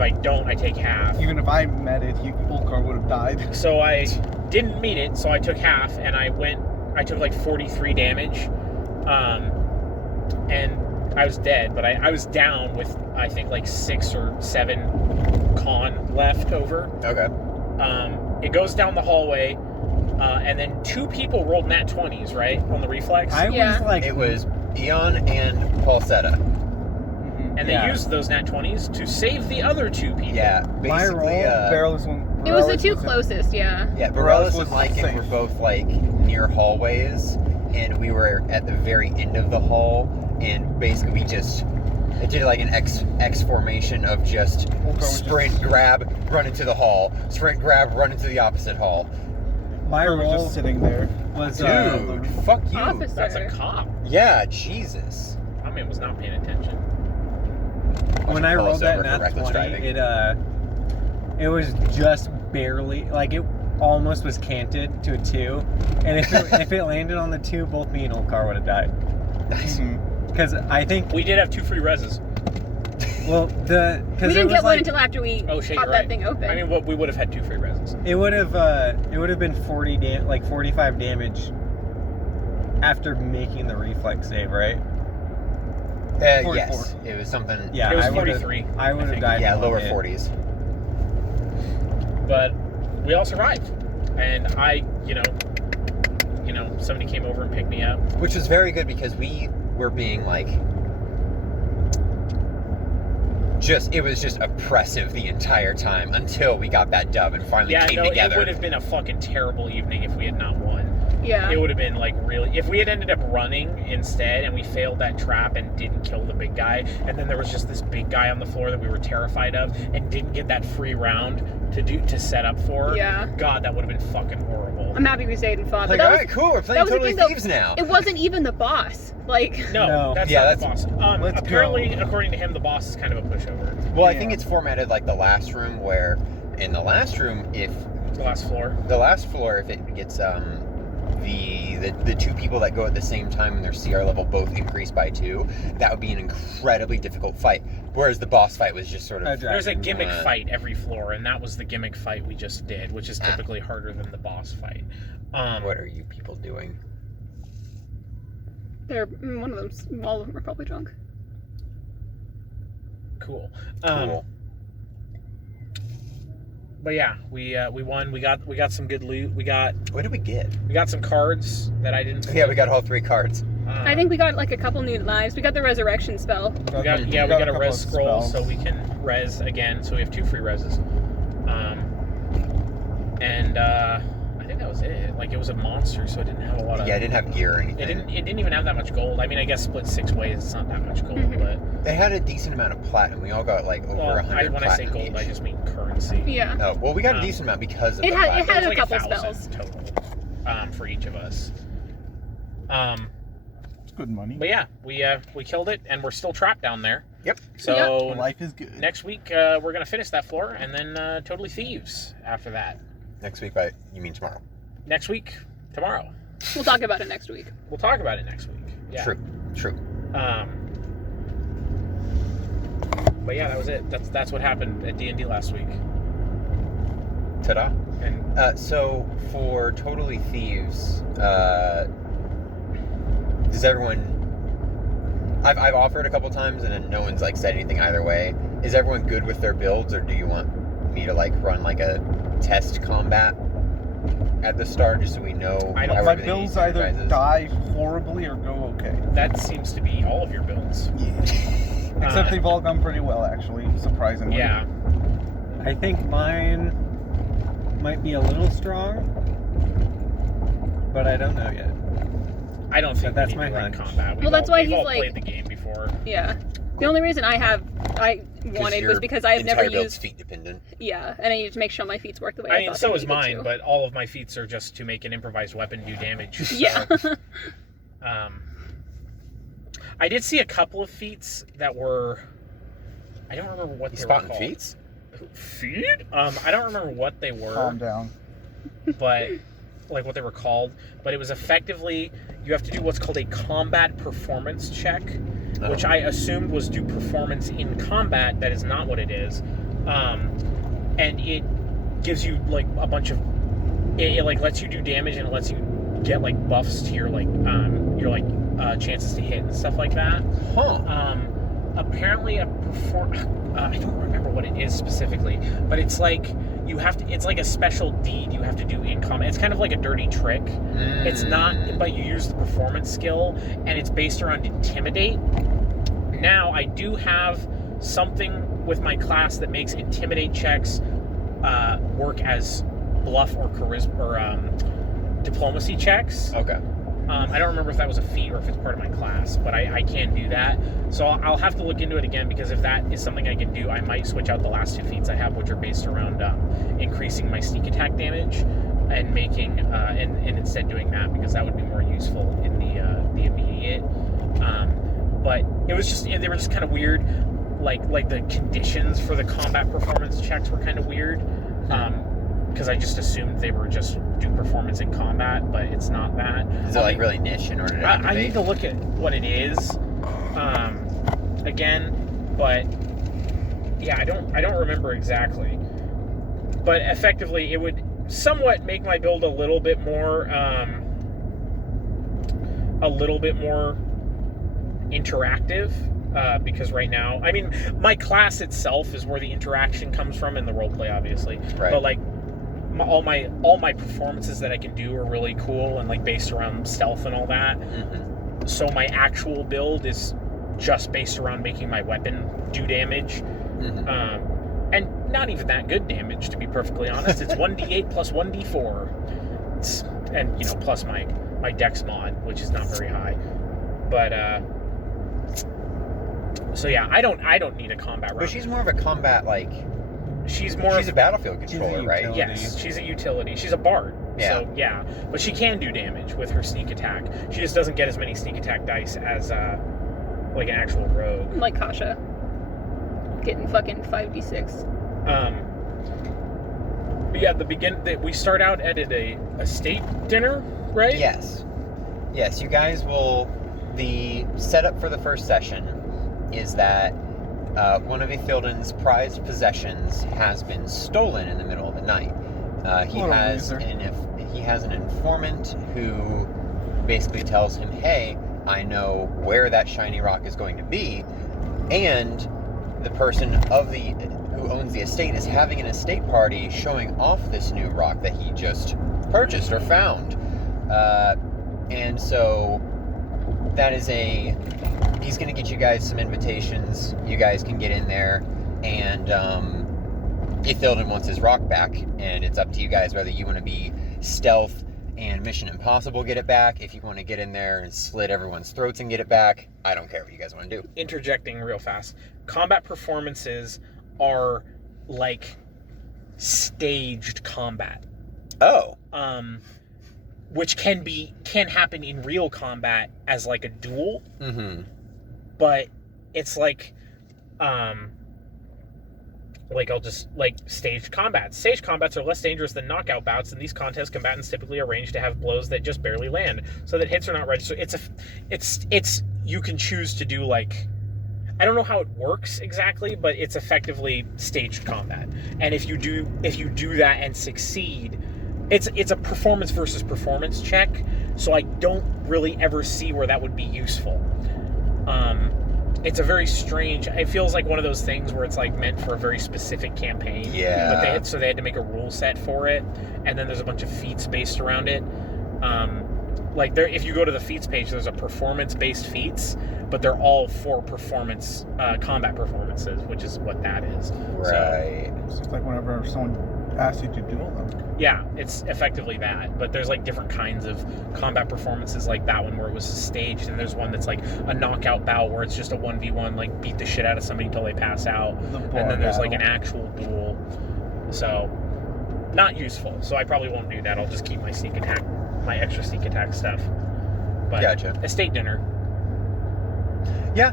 I don't, I take half. Even if I met it, Ulcar would have died. So I didn't meet it, so I took half, and I took like 43 damage, and I was dead, but I was down with, I think, like 6 or 7 con left over. Okay. It goes down the hallway, and then 2 people rolled nat 20s, right, on the reflex? I Yeah. was like, It was Eon and Paulsetta. And they Yeah. used those nat 20s to save the other 2 people. Yeah, My basically. roll, Barrel's one. It was the Borellis two in- closest, yeah. Yeah, Borellis Borellis was and Lycan safe. were both like near hallways, and we were at the very end of the hall, and basically it did like an X formation of just was sprint, just- grab, run into the hall, sprint, grab, run into the opposite hall. my Ulcar was roll just sitting there. was Dude, fuck you. Officer. That's a cop. Yeah, Jesus. My man was not paying attention. when I Pull rolled us that over for nat reckless 20, driving. it was just barely, like it almost was canted to a 2, and if it landed on the 2, both me and Ulcar would have died. Nice. Because I think, We did have 2 free reses. well, We because it didn't was get one like, until after we Oh shit, popped you're that right. thing open. I mean, we would have had 2 free reses. it would have been 45 damage after making the reflex save, right? 44. Yes, it was something. Yeah, It was I would've- 43. I would have think. died. Yeah, in one lower hit. 40s. But we all survived. And I, somebody came over and picked me up. Which was very good because we were being like. It was just oppressive the entire time until we got that dub and finally Yeah, came no, together. it would have been a fucking terrible evening if we had not won. yeah. It would have been like really. If we had ended up running instead and we failed that trap and didn't kill the big guy, and then there was just this big guy on the floor that we were terrified of and didn't get that free round to set up for. Yeah. God, that would have been fucking horrible. I'm happy we stayed and fought. Like, but that alright, cool, we're that playing was the Totally thing, though. Thieves now. It wasn't even the boss. Like, No, No. that's Yeah, not the boss. Let's Apparently, go. according to him, the boss is kind of a pushover. Well, I Yeah. think it's formatted like the last room, where in the last room, if The last floor. if it gets the 2 people that go at the same time and their CR level both increase by 2, that would be an incredibly difficult fight. Whereas the boss fight was just sort of. There's a gimmick Uh, fight every floor, and that was the gimmick fight we just did, which is typically harder than the boss fight. What are you people doing? they're one of them's all of them are probably drunk. Cool. Cool. But yeah, we won. We got some good loot. We got What did we get? some cards that I didn't. Yeah, we got all 3 cards. I think we got like a couple new lives. We got the resurrection spell. we got a couple res of scroll, spells. so we can res again. So we have 2 free reses. And I think that was it. Like, it was a monster, so it didn't have a lot of. Yeah, I didn't have gear or anything. It didn't even have that much gold. I mean, I guess split 6 ways, it's not that much gold, but It had a decent amount of platinum. We all got like over 100 when I say platinum gold, I each. just mean currency. Yeah. Oh, well, we got a Um, decent amount because of It the had- platinum. it had It was a like couple 1,000 total for each of us. It's good money. But yeah, we killed it, and we're still trapped down there. Yep. So Life is good. next week we're gonna finish that floor, and then totally thieves after that. Next week, you mean tomorrow? Next week, tomorrow. We'll talk about it next week. We'll talk about it next week. Yeah. True. But yeah, that was it. That's what happened at DnD last week. Ta-da. And So for Totally Thieves, does everyone? I've offered a couple times and then no one's like said anything either way. Is everyone good with their builds, or do you want me to like run like a test combat at the start just so we know? I don't- how My everything builds either energizes? die horribly or go okay. that seems to be all of your builds. Except they've all gone pretty well, actually, surprisingly. Yeah. I think mine might be a little strong, but I don't know yet. I don't think That's we need to my run hunch. combat. Well, that's why we've he's all like- played the game before. Yeah. The only reason I wanted your was because I have never entire build's used. feet dependent. Yeah, and I needed to make sure my feats work the way I I mean, thought so they is needed mine, to. but all of my feats are just to make an improvised weapon do damage. Yeah. So, I did see a couple of feats that were. I don't remember what You they spotting were called. feats? Feet? I don't remember what they were, Calm down. but like what they were called. But it was effectively you have to do what's called a combat performance check, which Oh. I assumed was do performance in combat. That is not what it is, and it gives you like a bunch of. It like lets you do damage and it lets you get like buffs to your chances to hit and stuff like that. Huh. Apparently I don't remember what it is specifically, but it's like you have to. It's like a special deed you have to do in combat. It's kind of like a dirty trick. It's not, but you use the performance skill, and it's based around intimidate. Now I do have something with my class that makes intimidate checks work as bluff or charisma or diplomacy checks. Okay. I don't remember if that was a feat or if it's part of my class, but I can do that. So I'll have to look into it again, because if that is something I can do, I might switch out the last 2 feats I have, which are based around increasing my sneak attack damage and making and instead doing that, because that would be more useful in the immediate. But it was just they were just kind of weird, like the conditions for the combat performance checks were kind of weird. Because I just assumed they were just do performance in combat, but it's not that. Is it like really niche in order to I activate? need to look at what it is again, but yeah, I don't remember exactly. But effectively, it would somewhat make my build a little bit more interactive. Because right now, I mean, my class itself is where the interaction comes from in the roleplay, obviously. Right. But like, all my performances that I can do are really cool and like based around stealth and all that. Mm-hmm. So my actual build is just based around making my weapon do damage, Mm-hmm. and not even that good damage, to be perfectly honest. It's 1d8 plus 1d4, and plus my dex mod, which is not very high. But so yeah, I don't need a combat round. But she's more of a combat she's a battlefield controller, right? utility. Yes, she's a utility. She's a bard. Yeah. So yeah, but she can do damage with her sneak attack. She just doesn't get as many sneak attack dice as like an actual rogue. Like Kasha. Getting fucking 5d6. But yeah, we start out at a state dinner, right? Yes. Yes, you guys will. The setup for the first session is that one of Ithilden's prized possessions has been stolen in the middle of the night. He What a has loser. an informant who basically tells him, "Hey, I know where that shiny rock is going to be, and the person who owns the estate is having an estate party showing off this new rock that he just purchased or found. And so that is he's going to get you guys some invitations. You guys can get in there, and if Ilden wants his rock back, and it's up to you guys whether you want to be stealth and Mission Impossible get it back, if you want to get in there and slit everyone's throats and get it back. I don't care what you guys want to do. Interjecting real fast. Combat performances are like staged combat. Oh. Which can happen in real combat as like a duel. Mm-hmm. But it's like staged combats. Staged combats are less dangerous than knockout bouts. In these contests, combatants typically arrange to have blows that just barely land, so that hits are not registered. It's you can choose to do like, I don't know how it works exactly, but it's effectively staged combat. And if you do that and succeed, it's a performance versus performance check. So I don't really ever see where that would be useful. It's a very strange. It feels like one of those things where it's like meant for a very specific campaign. Yeah. But they had to make a rule set for it, and then there's a bunch of feats based around it. If you go to the feats page, there's a performance-based feats, but they're all for performance, combat performances, which is what that is. Right. It's just like whenever someone asks you to duel them. Yeah, it's effectively that. But there's like different kinds of combat performances, like that one where it was staged, and there's one that's like a knockout bout where it's just a 1v1, like beat the shit out of somebody until they pass out. And then there's like an actual duel. So, not useful. So I probably won't do that. I'll just keep my sneak attack, my extra sneak attack stuff. But Gotcha. Estate dinner. Yeah.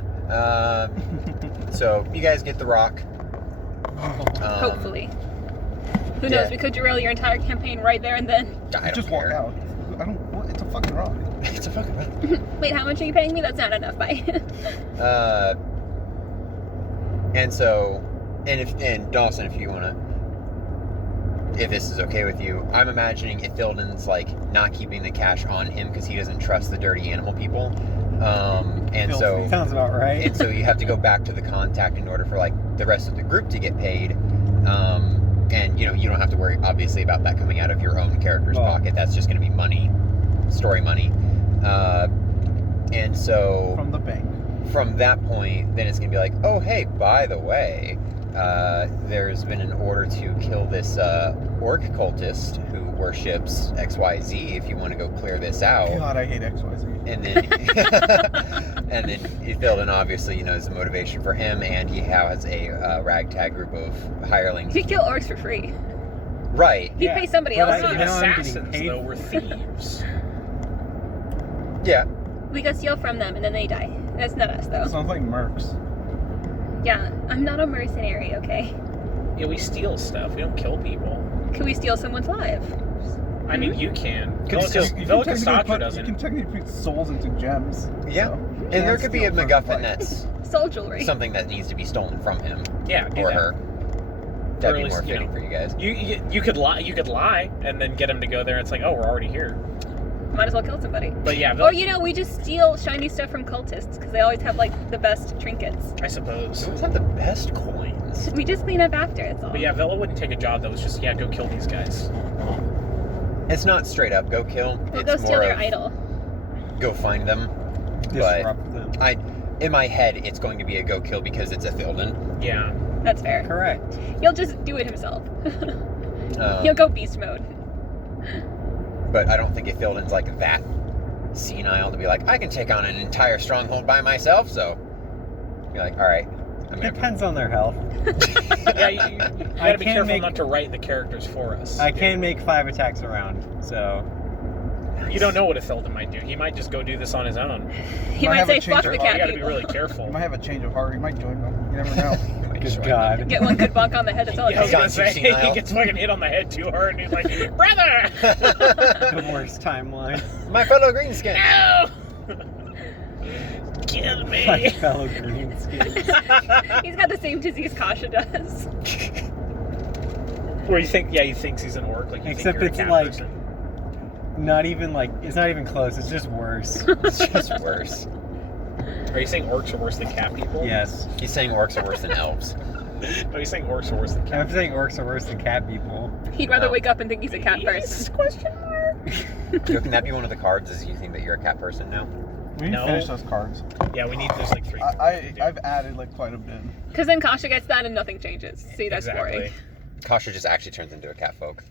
So you guys get the rock. Hopefully. Who yeah. knows? We could derail your entire campaign right there and then. I don't Just care. walk out. It's a fucking rock. It's a fucking rock. Wait, how much are you paying me? That's not enough. Bye. And Dawson, if you wanna, if this is okay with you, I'm imagining if Ilden's like not keeping the cash on him because he doesn't trust the dirty animal people, and so Sounds about right. and so you have to go back to the contact in order for like the rest of the group to get paid. And you don't have to worry obviously about that coming out of your own character's pocket. That's just going to be money, story money. And so From the bank. from that point, then it's going to be like, oh hey, by the way, there's been an order to kill this orc cultist who worships XYZ. If you want to go clear this out. God, I hate XYZ. And then, and then Ilden obviously knows the motivation for him, and he has a ragtag group of hirelings. He'd kill orcs for free. Right. He'd pay somebody But else. We're not know I'm getting assassins, paid though. We're thieves. Yeah. We go steal from them and then they die. That's not us, though. Sounds like mercs. Yeah, I'm not a mercenary, okay? Yeah, we steal stuff. We don't kill people. Could we steal someone's life? I mean, you can. Could still- Villa Cassandra doesn't. You can technically put souls into gems. Yeah. So And there could be a steal from MacGuffin life. that's Soul jewelry. something that needs to be stolen from him Yeah, do or that. her. Or That'd at be least, more you fitting know. for you guys. You could lie. You could lie and then get them to go there. It's like, oh, we're already here. Might as well kill somebody. But yeah, Or, we just steal shiny stuff from cultists because they always have, the best trinkets. I suppose. You always have the best coins. We just clean up after, it's all. But yeah, Vela wouldn't take a job that was just, go kill these guys. It's not straight up go kill. We'll It's go steal more their of idol. go find them. Disrupt them. In my head, it's going to be a go kill because it's a Ilden. Yeah. That's fair. Correct. He'll just do it himself. He'll go beast mode. But I don't think if Ilden's like that senile to be like, I can take on an entire stronghold by myself, so be like, all right. Depends on their health. Yeah, you gotta be can't careful make- not to write the characters for us. I can make 5 attacks around, so You don't know what a Thilden might do. He might just go do this on his own. He Might might have say, a change fuck of the You cat gotta be people. really You careful. might have a change of heart. You might join them. You never know. good God. Get one good bonk on the head, that's all it Yeah, I was takes. gonna Gone too say, senile. he gets fucking hit on the head too hard and he's like, brother! The worst timeline. My fellow greenskin. No! Kill My me! fellow greenskins. He's got the same disease Kasha does. Where he thinks he's an orc. Like you Except think it's you're a cat like- person. Not even it's not even close, it's just worse. It's just worse. Are you saying orcs are worse than cat people? Yes. He's saying orcs are worse than elves. No, he's saying orcs are worse than cat I'm saying orcs are worse than cat people. He'd rather No. wake up and think he's a cat Yes, person. question mark. Joe, can that be one of the cards? Is you think that you're a cat person now? We need No. to finish those cards. Yeah, we need, there's like 3 cards to do. I've added like quite a bit. Because then Kasha gets that and nothing changes. See, that's exactly. boring. Kasha just actually turns into a cat folk.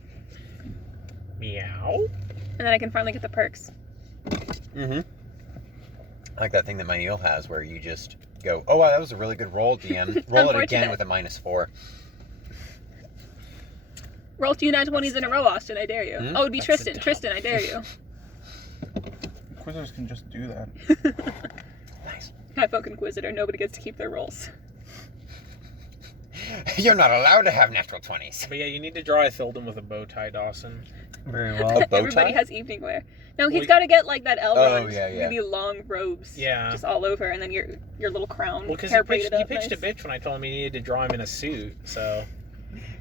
Meow. And then I can finally get the perks. Mm-hmm. I like that thing that my eel has where you just go, oh wow, that was a really good roll, DM. Roll it again with a -4. Roll 2 nat 20s in a row, Austin. I dare you. Hmm? Oh, it'd be That's Tristan. a dumb- Tristan, I dare you. Quizzers can just do that. Nice. Cat-folk Inquisitor. Nobody gets to keep their rolls. You're not allowed to have natural 20s. But yeah, you need to draw a Thildon with a bow tie, Dawson. Very well. A bow Everybody tie? has evening wear. No, he's Well, got to get like that Elrond, Oh, yeah, yeah. really long robes. Yeah. Just all over, and then your little crown. Well, because hair he braided up pitched nice. a bitch when I told him he needed to draw him in a suit, so...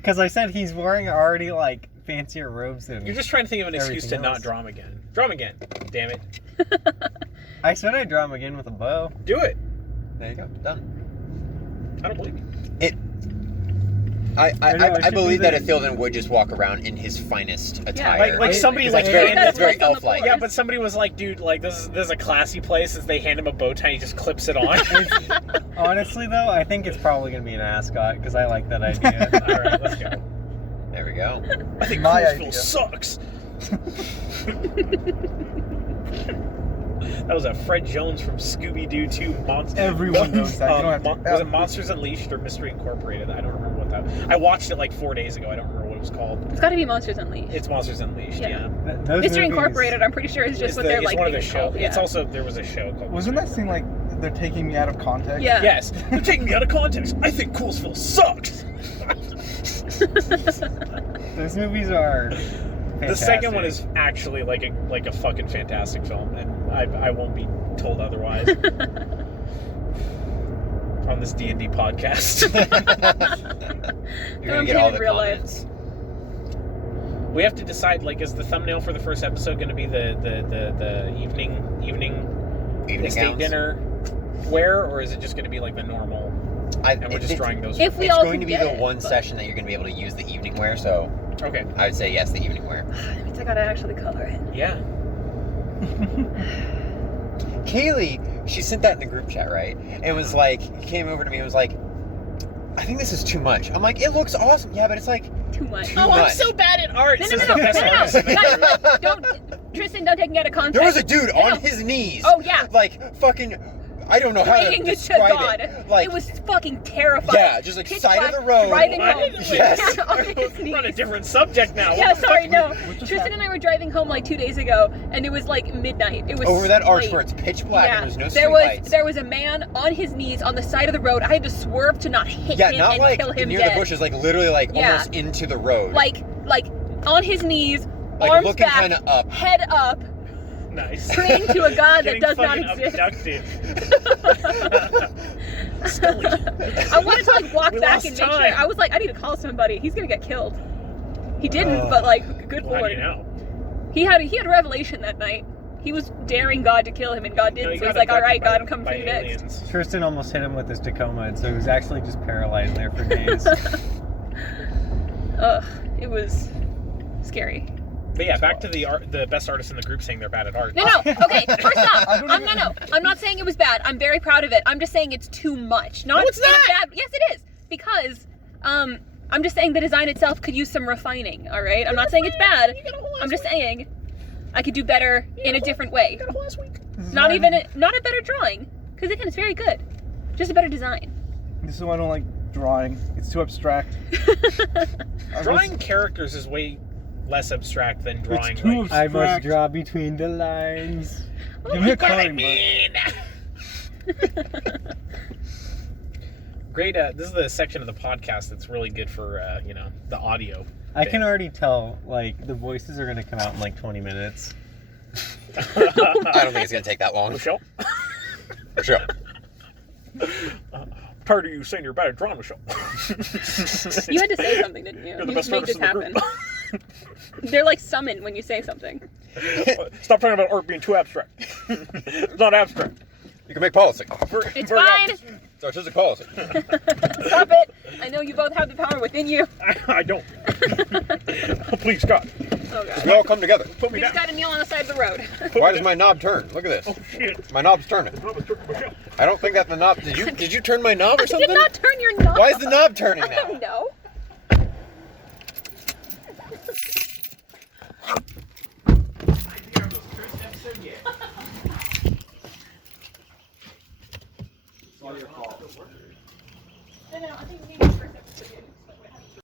Because I said he's wearing already like fancier robes than You're just trying to think of an excuse to Everything not else. draw him again. Draw him again. Damn it. I said I'd draw him again with a bow. Do it. There you go. Done. I don't believe you. I I know, it I should believe be that a the- Thildon would just walk around in his finest attire. Like somebody It's like very, handed- it's very That's on the elf-like. floor. Yeah, but somebody was like, dude, like this is a classy place. As they hand him a bow tie, he just clips it on. Honestly, though, I think it's probably gonna be an ascot because I like that idea. All right, let's go. There we go. I think My Coolsville idea. sucks. That was a Fred Jones from Scooby-Doo 2 Monster. Everyone knows that. You don't have to- Was it Monsters Unleashed or Mystery Incorporated? I don't remember what that. I watched it like 4 days ago. I don't remember what it was called. It's got to be Monsters Unleashed. It's Monsters Unleashed. Yeah. Yeah. Those Mystery movies- Incorporated, I'm pretty sure, is just It's what the- they're it's like. one of the making show. called, It's yeah. also there was a show called. Wasn't Mystery that scene like they're taking me out of context? Yeah. Yes, they're taking me out of context. I think Coolsville sucks. Those movies are. The second one fantastic. is actually like a fucking fantastic film, and I won't be told otherwise on this DnD podcast. You're Don't gonna get all in the real life. comments. We have to decide, like, is the thumbnail for the first episode going to be the evening Evening estate gowns. dinner wear, or is it just going to be like the normal? And we're just drawing those. If we It's all going can to be get the it, one but- session that you're going to be able to use the evening wear, so Okay. I would say yes, the evening wear. That means I gotta actually color it. Yeah. Kaylee, she sent that in the group chat, right? It was like, came over to me and was like, I think this is too much. I'm like, it looks awesome. Yeah, but it's like, Too much. Too Oh, much. I'm so bad at art. No, This no, is no, the no, best no, artist no. in the Guys, group. look, don't, Tristan, don't take me out of context. there was a dude No, on no. his knees. Oh, yeah. Like, fucking, I don't know how to Praying to describe God. it. Like, It was fucking terrifying. yeah, just like Pitch side black, of the road. Driving What? home. Yes. On his We're on a knees. different subject now. Yeah, What the sorry, fuck? no. What just Tristan happened? and I were driving home like 2 days ago, and it was like midnight. It was Over that arch late. where it's pitch black Yeah, and there's no there street was lights. there was a man on his knees on the side of the road. I had to swerve to not hit Yeah, him not and like kill him near dead. the bushes, like literally like Yeah. almost into the road. Like on his knees, Like, arms looking back, kinda up. head up, Nice. praying to a god that Getting does not fucking exist. abducted. I wanted to like walk We back lost and make time. sure. I was like, I need to call somebody. He's gonna get killed. He didn't, Ugh. but like, good Well, how do lord. you know? He had a revelation that night. He was daring God to kill him, and God You know, didn't. you So he's got like, all right, abducted God, by- I'm coming by for you next. aliens. Tristan almost hit him with his Tacoma, and so he was actually just paralyzed there for days. Ugh, it was scary. But yeah, back to the best artists in the group saying they're bad at art. No, okay, first off, I don't even- I'm not saying it was bad. I'm very proud of it. I'm just saying it's too much. Not No, it's in a not! bad, yes, it is. Because, I'm just saying the design itself could use some refining, all right? I'm not saying it's bad. I'm just saying I could do better in a different way. Last week. Not a better drawing, because again, it's very good. Just a better design. This is why I don't like drawing. It's too abstract. I Drawing characters is way less abstract than drawing. It's too like, I must abstract. draw between the lines. Give me a what I coloring book. mean. Great. This is the section of the podcast that's really good for the audio. I can already tell, like, the voices are going to come out in like 20 minutes. I don't think it's gonna take that long. Michelle. For sure. Tired of you saying you're bad at drawing, Michelle. You had to say something, didn't you? You're the You best made artist this in the happen. group. They're like summoned when you say something. Stop talking about art being too abstract. It's not abstract. You can make policy. It's fine. It's artistic policy. Stop it. I know you both have the power within you. I don't. Please, God. Oh god. We all come together. Put me We just down. gotta kneel on the side of the road. Why does my knob turn? Look at this. Oh, shit. My knob's turning. I don't think that the knob. Did you turn my knob or I something? did not turn your knob. Why is the knob turning I now? don't know. No, I think we need a first episode.